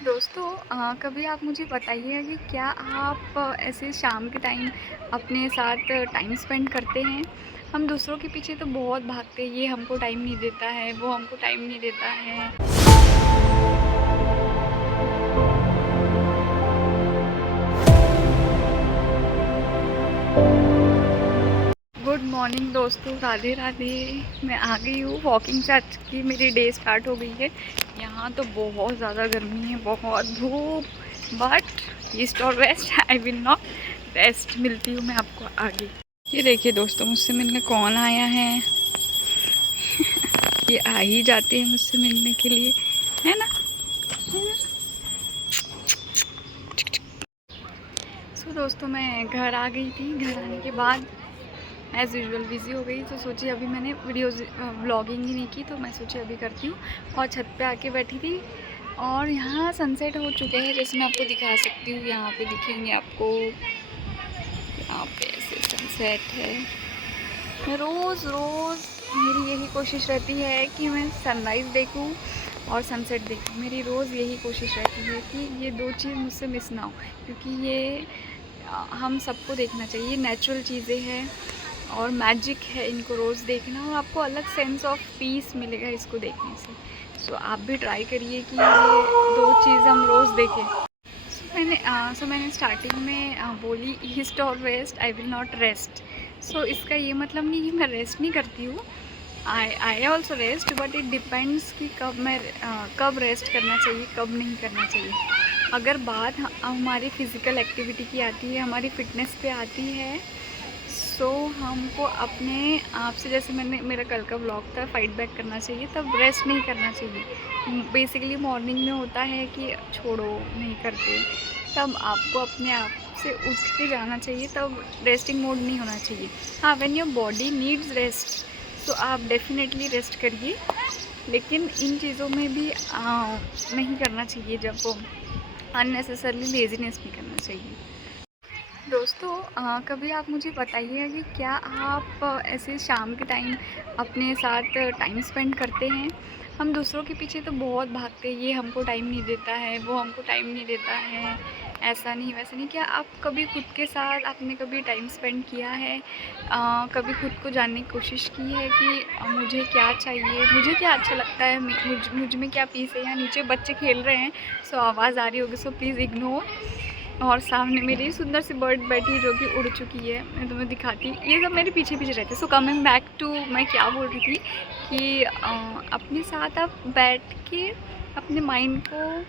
दोस्तों कभी आप मुझे बताइए कि क्या आप ऐसे शाम के टाइम अपने साथ टाइम स्पेंड करते हैं। हम दूसरों के पीछे तो बहुत भागते हैं, ये हमको टाइम नहीं देता है, वो हमको टाइम नहीं देता है। गुड मॉर्निंग दोस्तों, राधे राधे। मैं आ गई हूँ वॉकिंग से, आज की मेरी डे स्टार्ट हो गई है। यहाँ तो बहुत ज़्यादा गर्मी है, बहुत धूप। बट ईस्ट और west I will not rest. मिलती हूँ मैं आपको आगे। ये देखिए दोस्तों, मुझसे मिलने कौन आया है। ये आ ही जाते हैं मुझसे मिलने के लिए, है ना। सो दोस्तों, मैं घर आ गई थी। घर आने के बाद एज़ यूजुअल बिज़ी हो गई, तो सोची अभी मैंने वीडियोज़ व्लॉगिंग ही नहीं की, तो मैं सोची अभी करती हूँ। और छत पे आके बैठी थी और यहाँ सनसेट हो चुके हैं, जैसे मैं आपको दिखा सकती हूँ। यहाँ पे दिखेंगे आपको, यहाँ पे ऐसे सनसेट है। रोज़ रोज़ मेरी यही कोशिश रहती है कि मैं सनराइज़ देखूँ और सनसेट देखूँ। मेरी रोज़ यही कोशिश रहती है कि ये दो चीज़ मुझसे मिस ना हो, क्योंकि ये हम सबको देखना चाहिए। नेचुरल चीज़ें हैं और मैजिक है इनको रोज़ देखना, और आपको अलग सेंस ऑफ पीस मिलेगा इसको देखने से। सो आप भी ट्राई करिए कि ये दो चीज़ हम रोज़ देखें। मैंने स्टार्टिंग में बोली ईस्ट और west I will not rest. So इसका ये मतलब नहीं कि मैं रेस्ट नहीं करती हूँ। I also rest, but it depends कि कब रेस्ट करना चाहिए, कब नहीं करना चाहिए। अगर बात हमारी फ़िज़िकल एक्टिविटी की आती है, हमारी फ़िटनेस पे आती है, सो हमको अपने आप से, जैसे मेरा कल का व्लॉग था, फाइट बैक करना चाहिए, तब रेस्ट नहीं करना चाहिए। बेसिकली मॉर्निंग में होता है कि छोड़ो नहीं करते, तब आपको अपने आप से उठ के जाना चाहिए, तब रेस्टिंग मोड नहीं होना चाहिए। हाँ, when your body needs rest, तो आप डेफिनेटली रेस्ट करिए, लेकिन इन चीज़ों में भी नहीं करना चाहिए, जब अननेसेसरली लेज़ीनेस नहीं करना चाहिए। दोस्तों कभी आप मुझे बताइए कि क्या आप ऐसे शाम के टाइम अपने साथ टाइम स्पेंड करते हैं। हम दूसरों के पीछे तो बहुत भागते हैं, ये हमको टाइम नहीं देता है, वो हमको टाइम नहीं देता है, ऐसा नहीं वैसा नहीं। क्या आप कभी खुद के साथ आपने कभी टाइम स्पेंड किया है? कभी खुद को जानने की कोशिश की है कि मुझे क्या चाहिए, मुझे क्या अच्छा लगता है, मुझ में क्या पीस है। यहाँ नीचे बच्चे खेल रहे हैं, सो आवाज़ आ रही होगी, सो प्लीज़ इग्नोर। और सामने मेरी सुंदर सी बर्ड बैठी है जो कि उड़ चुकी है, मैं तुम्हें दिखाती। ये सब मेरे पीछे पीछे रहते हैं। सो कमिंग बैक टू, मैं क्या बोल रही थी कि अपने साथ आप बैठ के अपने माइंड को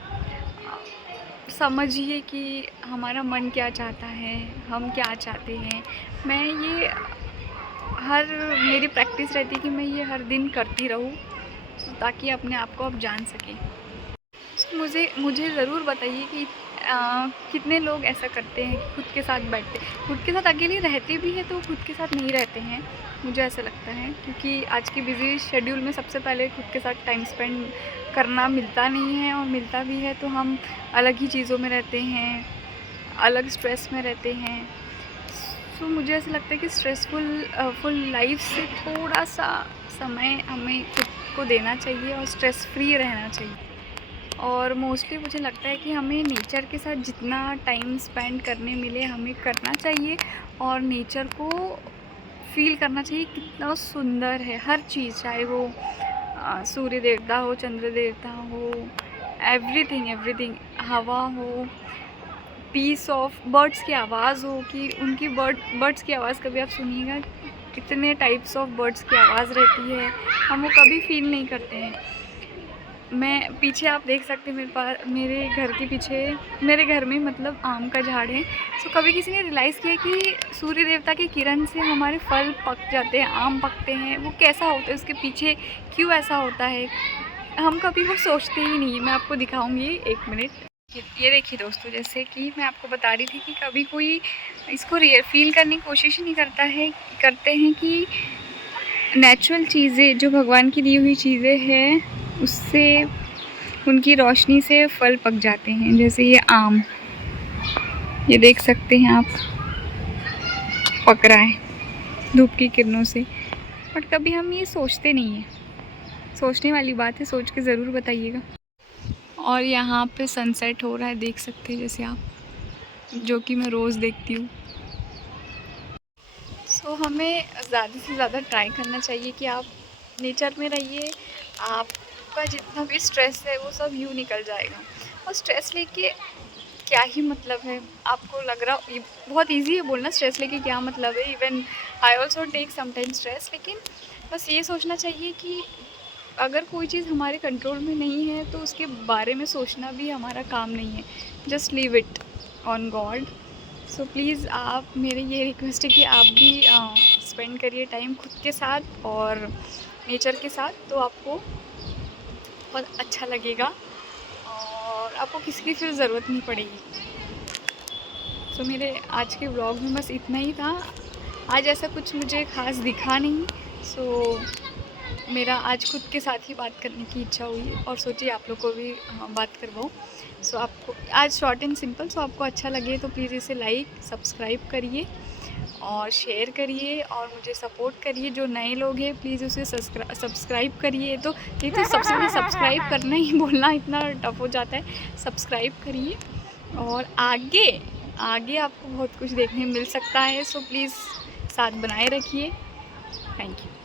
समझिए कि हमारा मन क्या चाहता है, हम क्या चाहते हैं। मैं ये हर मेरी प्रैक्टिस रहती है कि मैं ये हर दिन करती रहूँ, ताकि अपने आप को आप जान सकें। मुझे मुझे ज़रूर बताइए कि कितने लोग ऐसा करते हैं, खुद के साथ बैठते, खुद के साथ अकेले रहते भी हैं तो खुद के साथ नहीं रहते हैं। मुझे ऐसा लगता है, क्योंकि आज की बिज़ी शेड्यूल में सबसे पहले खुद के साथ टाइम स्पेंड करना मिलता नहीं है, और मिलता भी है तो हम अलग ही चीज़ों में रहते हैं, अलग स्ट्रेस में रहते हैं। सो मुझे ऐसा लगता है कि फुल लाइफ से थोड़ा सा समय हमें खुद को देना चाहिए और स्ट्रेस फ्री रहना चाहिए। और मोस्टली मुझे लगता है कि हमें नेचर के साथ जितना टाइम स्पेंड करने मिले हमें करना चाहिए, और नेचर को फील करना चाहिए कितना सुंदर है हर चीज़, चाहे वो सूर्य देवता हो, चंद्र देवता हो, एवरीथिंग एवरीथिंग, हवा हो, पीस ऑफ बर्ड्स की आवाज़ हो, कि उनकी बर्ड्स की आवाज़ कभी आप सुनिएगा, कितने टाइप्स ऑफ बर्ड्स की आवाज़ रहती है, हम वो कभी फील नहीं करते हैं। मैं पीछे आप देख सकते हैं, मेरे घर के पीछे, मेरे घर में मतलब आम का झाड़ है। सो कभी किसी ने रियलाइज़ किया कि सूर्य देवता की किरण से हमारे फल पक जाते हैं, आम पकते हैं, वो कैसा होता है, उसके पीछे क्यों ऐसा होता है, हम कभी वो सोचते ही नहीं। मैं आपको दिखाऊंगी, एक मिनट। ये देखिए दोस्तों, जैसे कि मैं आपको बता रही थी कि कभी कोई इसको फील करने की कोशिश ही नहीं करते हैं कि नेचुरल चीज़ें, जो भगवान की दी हुई चीज़ें हैं, उससे, उनकी रोशनी से फल पक जाते हैं। जैसे ये आम, ये देख सकते हैं आप, पक रहा है धूप की किरणों से। बट कभी हम ये सोचते नहीं हैं। सोचने वाली बात है, सोच के ज़रूर बताइएगा। और यहाँ पे सनसेट हो रहा है, देख सकते हैं जैसे आप, जो कि मैं रोज़ देखती हूँ। सो हमें ज़्यादा से ज़्यादा ट्राई करना चाहिए कि आप नेचर में रहिए। आपका जितना भी स्ट्रेस है वो सब यूँ निकल जाएगा। और स्ट्रेस लेके क्या ही मतलब है, आपको लग रहा ये बहुत इजी है बोलना स्ट्रेस लेके क्या मतलब है। Even I also take sometime stress, लेकिन बस ये सोचना चाहिए कि अगर कोई चीज़ हमारे कंट्रोल में नहीं है तो उसके बारे में सोचना भी हमारा काम नहीं है। Just leave it on God. So please आप, मेरी ये रिक्वेस्ट है कि आप भी स्पेंड करिए टाइम खुद के साथ और नेचर के साथ, तो आपको बहुत अच्छा लगेगा और आपको किसी की फिर ज़रूरत नहीं पड़ेगी। सो मेरे आज के व्लॉग में बस इतना ही था। आज ऐसा कुछ मुझे ख़ास दिखा नहीं। सो मेरा आज खुद के साथ ही बात करने की इच्छा हुई और सोचिए आप लोग को भी बात करवाऊँ। सो आपको आज शॉर्ट एंड सिंपल, सो आपको अच्छा लगे तो प्लीज़ इसे लाइक सब्सक्राइब करिए और शेयर करिए और मुझे सपोर्ट करिए। जो नए लोग हैं प्लीज़ उसे सब्सक्राइब करिए। तो ये तो सबसे पहले सब्सक्राइब करना ही बोलना इतना टफ हो जाता है। सब्सक्राइब करिए और आगे आगे आपको बहुत कुछ देखने मिल सकता है। सो प्लीज़ साथ बनाए रखिए। Thank you.